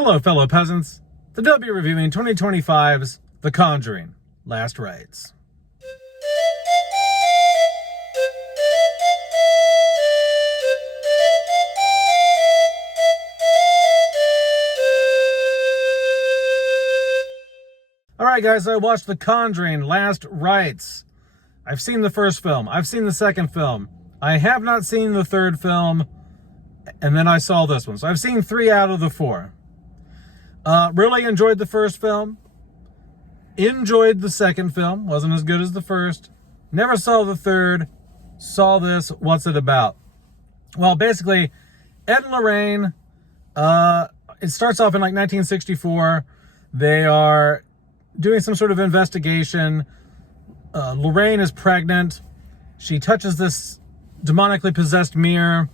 Hello, fellow peasants. Today I'll be reviewing 2025's The Conjuring, Last Rites. Alright guys, I watched The Conjuring, Last Rites. I've seen the first film. I've seen the second film. I have not seen the third film, and then I saw this one. So I've seen 3 out of the 4. Really enjoyed the first film. Enjoyed the second film. Wasn't as good as the first. Never saw the third. Saw this. What's it about? Well, basically, Ed and Lorraine, it starts off in like 1964. They are doing some sort of investigation. Lorraine is pregnant. She touches this demonically possessed mirror.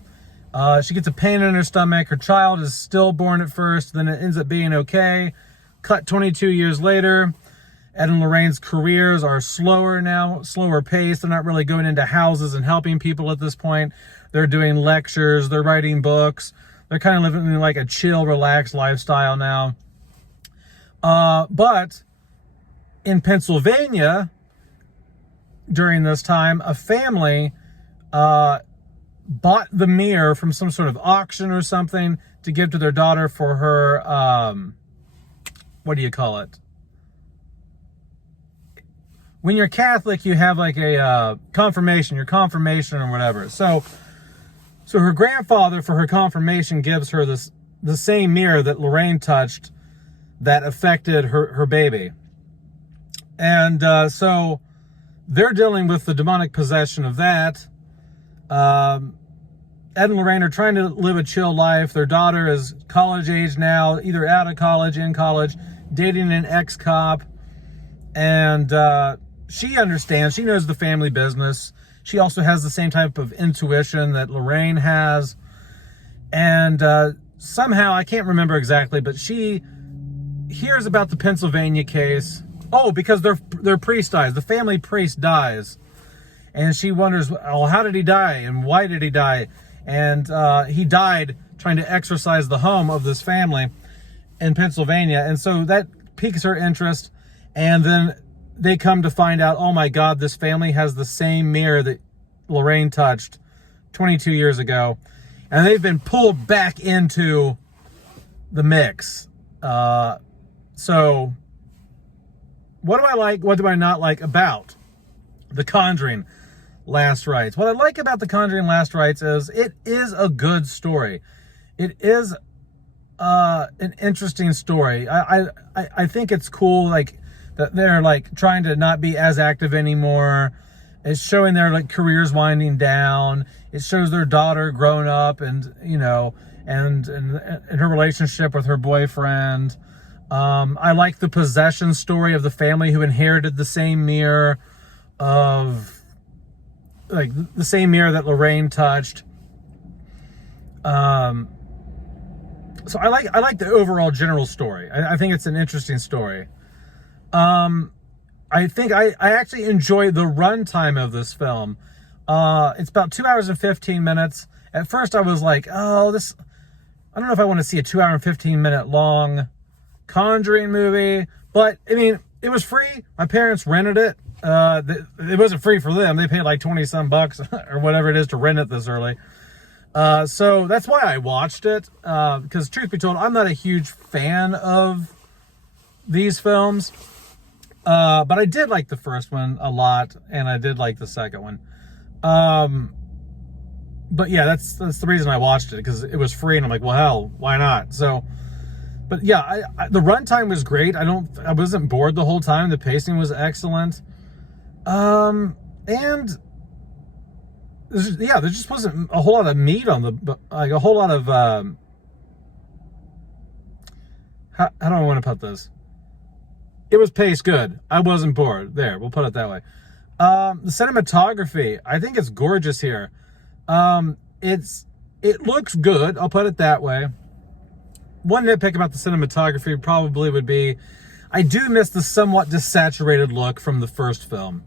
She gets a pain in her stomach. Her child is stillborn at first, then it ends up being okay. Cut 22 years later. Ed and Lorraine's careers are slower now, slower paced. They're not really going into houses and helping people at this point. They're doing lectures, they're writing books. They're kind of living like a chill, relaxed lifestyle now. But in Pennsylvania, during this time, a family bought the mirror from some sort of auction or something to give to their daughter for her, what do you call it? When you're Catholic, you have like a confirmation, your confirmation or whatever. So her grandfather, for her confirmation, gives her the same mirror that Lorraine touched that affected her baby. And so they're dealing with the demonic possession of that. Ed and Lorraine are trying to live a chill life. Their daughter is college age now, either out of college, in college, dating an ex-cop. And she understands. She knows the family business. She also has the same type of intuition that Lorraine has. And somehow, I can't remember exactly, but she hears about the Pennsylvania case. Oh, because their priest dies. The family priest dies. And she wonders, well, how did he die? And why did he die? And he died trying to exorcise the home of this family in Pennsylvania. And so that piques her interest. And then they come to find out, oh my God, this family has the same mirror that Lorraine touched 22 years ago. And they've been pulled back into the mix. So what do I like? What do I not like about The Conjuring, Last Rites? What I like about The Conjuring, Last Rites is it is a good story. It is an interesting story. I think it's cool, like, that they're like trying to not be as active anymore. It's showing their like careers winding down. It shows their daughter grown up and, you know, and her relationship with her boyfriend. I like the possession story of the family who inherited the same mirror like the same mirror that Lorraine touched. So I like the overall general story. I think it's an interesting story. I think I actually enjoy the runtime of this film. It's about 2 hours and 15 minutes. At first I was like, oh, I don't know if I want to see a 2 hour and 15 minute long Conjuring movie, but I mean, it was free. My parents rented it. It wasn't free for them. They paid like 20 some bucks or whatever it is to rent it this early. So that's why I watched it. Because truth be told, I'm not a huge fan of these films. But I did like the first one a lot, and I did like the second one. But yeah, that's the reason I watched it, because it was free, and I'm like, well, hell, why not? So, but yeah, the runtime was great. I wasn't bored the whole time. The pacing was excellent. And there just wasn't a whole lot of meat on like a whole lot of, how do I want to put this? It was paced good. I wasn't bored. There, we'll put it that way. The cinematography, I think it's gorgeous here. It looks good. I'll put it that way. One nitpick about the cinematography probably would be, I do miss the somewhat desaturated look from the first film.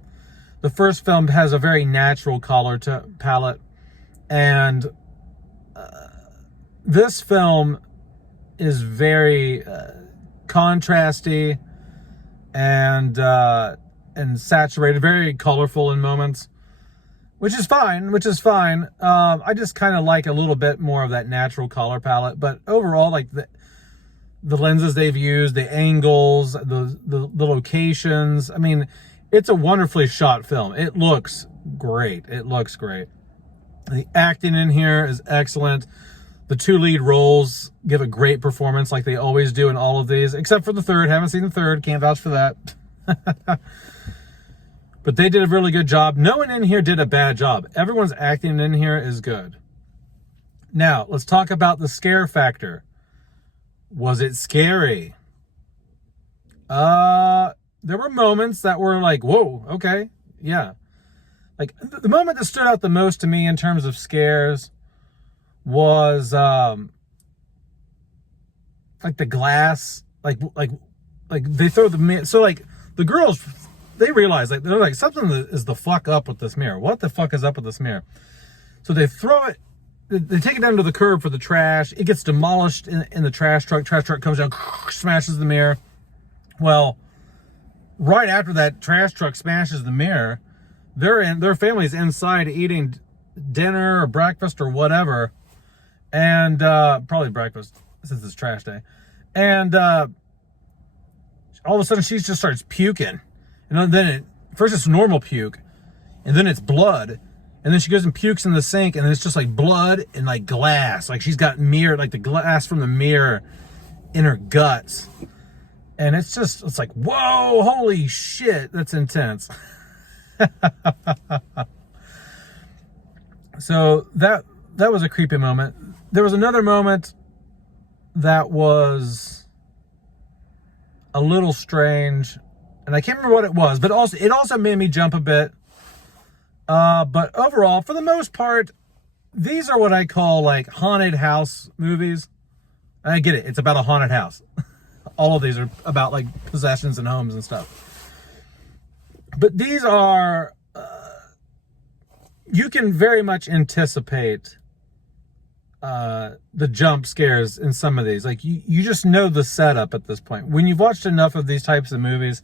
The first film has a very natural color palette, and this film is very contrasty and saturated, very colorful in moments, which is fine. I just kind of like a little bit more of that natural color palette, but overall, like the lenses they've used, the angles, the locations. I mean, it's a wonderfully shot film. It looks great. The acting in here is excellent. The two lead roles give a great performance like they always do in all of these, except for the third. Haven't seen the third. Can't vouch for that. But they did a really good job. No one in here did a bad job. Everyone's acting in here is good. Now, let's talk about the scare factor. Was it scary? There were moments that were like, whoa, okay, yeah. Like, the moment that stood out the most to me in terms of scares was, like the glass, like they throw the mirror. So like the girls, they realize, like, they're like, something is the fuck up with this mirror. What the fuck is up with this mirror? So they throw it, they take it down to the curb for the trash. It gets demolished in the trash truck. Trash truck comes down, smashes the mirror. Well, right after that trash truck smashes the mirror, their family's inside eating dinner or breakfast or whatever. And probably breakfast since it's trash day. And all of a sudden she just starts puking. And then first it's normal puke, and then it's blood. And then she goes and pukes in the sink, and it's just like blood and like glass. Like she's got mirror, like the glass from the mirror in her guts. And it's like, whoa, holy shit, that's intense. So that was a creepy moment. There was another moment that was a little strange, and I can't remember what it was, but it also made me jump a bit. But overall, for the most part, these are what I call like haunted house movies. And I get it. It's about a haunted house. All of these are about like possessions and homes and stuff. But these are, you can very much anticipate the jump scares in some of these. Like you just know the setup at this point. When you've watched enough of these types of movies,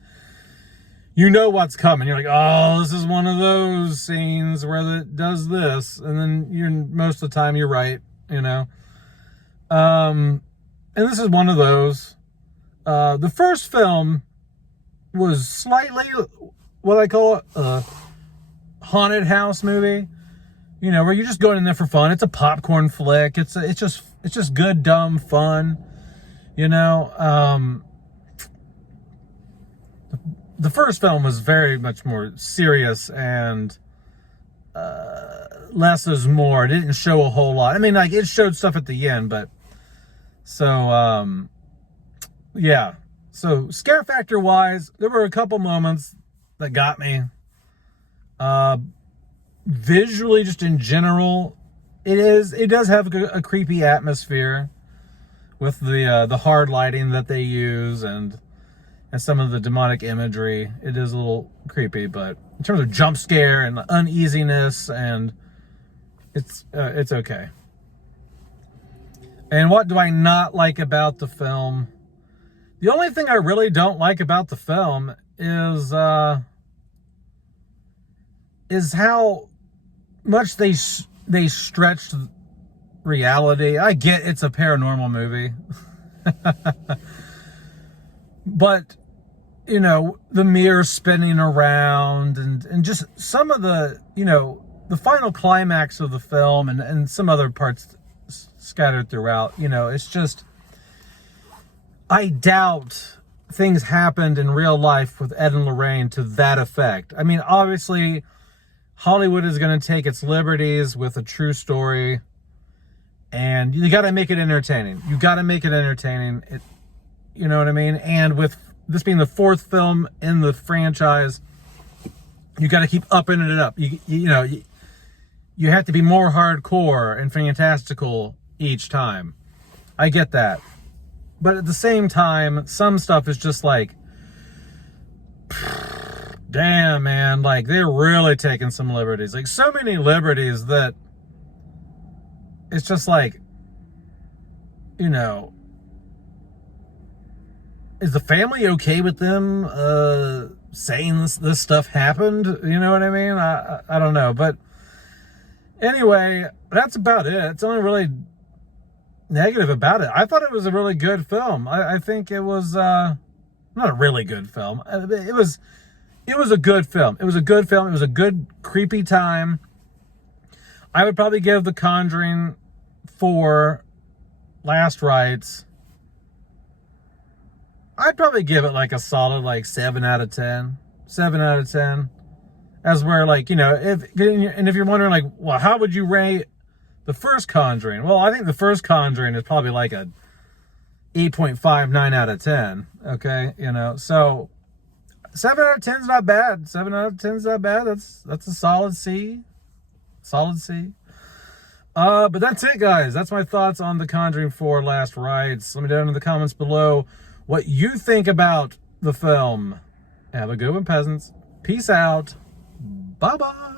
you know what's coming. You're like, oh, this is one of those scenes where it does this. And then most of the time you're right, you know. And this is one of those. The first film was slightly what I call a haunted house movie. You know, where you're just going in there for fun. It's a popcorn flick. It's just good, dumb fun. You know, the first film was very much more serious and less is more. It didn't show a whole lot. I mean, like, it showed stuff at the end, but so yeah. So scare factor wise, there were a couple moments that got me. Visually, just in general, it does have a creepy atmosphere with the hard lighting that they use and some of the demonic imagery. It is a little creepy, but in terms of jump scare and uneasiness, and it's okay. And what do I not like about the film? The only thing I really don't like about the film is how much they stretched reality. I get it's a paranormal movie. But, you know, the mirror spinning around and just some of the, you know, the final climax of the film and some other parts scattered throughout, you know, it's just, I doubt things happened in real life with Ed and Lorraine to that effect. I mean, obviously, Hollywood is going to take its liberties with a true story, and you got to make it entertaining. You got to make it entertaining. You know what I mean? And with this being the fourth film in the franchise, you got to keep upping it up. You have to be more hardcore and fantastical each time. I get that. But at the same time, some stuff is just like, damn, man, like, they're really taking some liberties. Like, so many liberties that it's just like, you know, is the family okay with them saying this stuff happened? You know what I mean? I don't know. But anyway, that's about it. It's only really negative about it. I thought it was a really good film. I think it was not a really good film. It was a good film. It was a good film. It was a good creepy time. I would probably give The Conjuring 4 Last Rites, I'd probably give it like a solid like 7 out of 10. 7 out of 10. As where, like, you know, if you're wondering, like, well, how would you rate the first Conjuring? Well, I think the first Conjuring is probably like a 8.5, 9 out of 10. Okay, you know, so 7 out of 10 is not bad. 7 out of 10 is not bad. That's a solid C. Solid C. But that's it, guys. That's my thoughts on The Conjuring 4 Last Rites. Let me know in the comments below what you think about the film. Have a good one, peasants. Peace out. Bye-bye.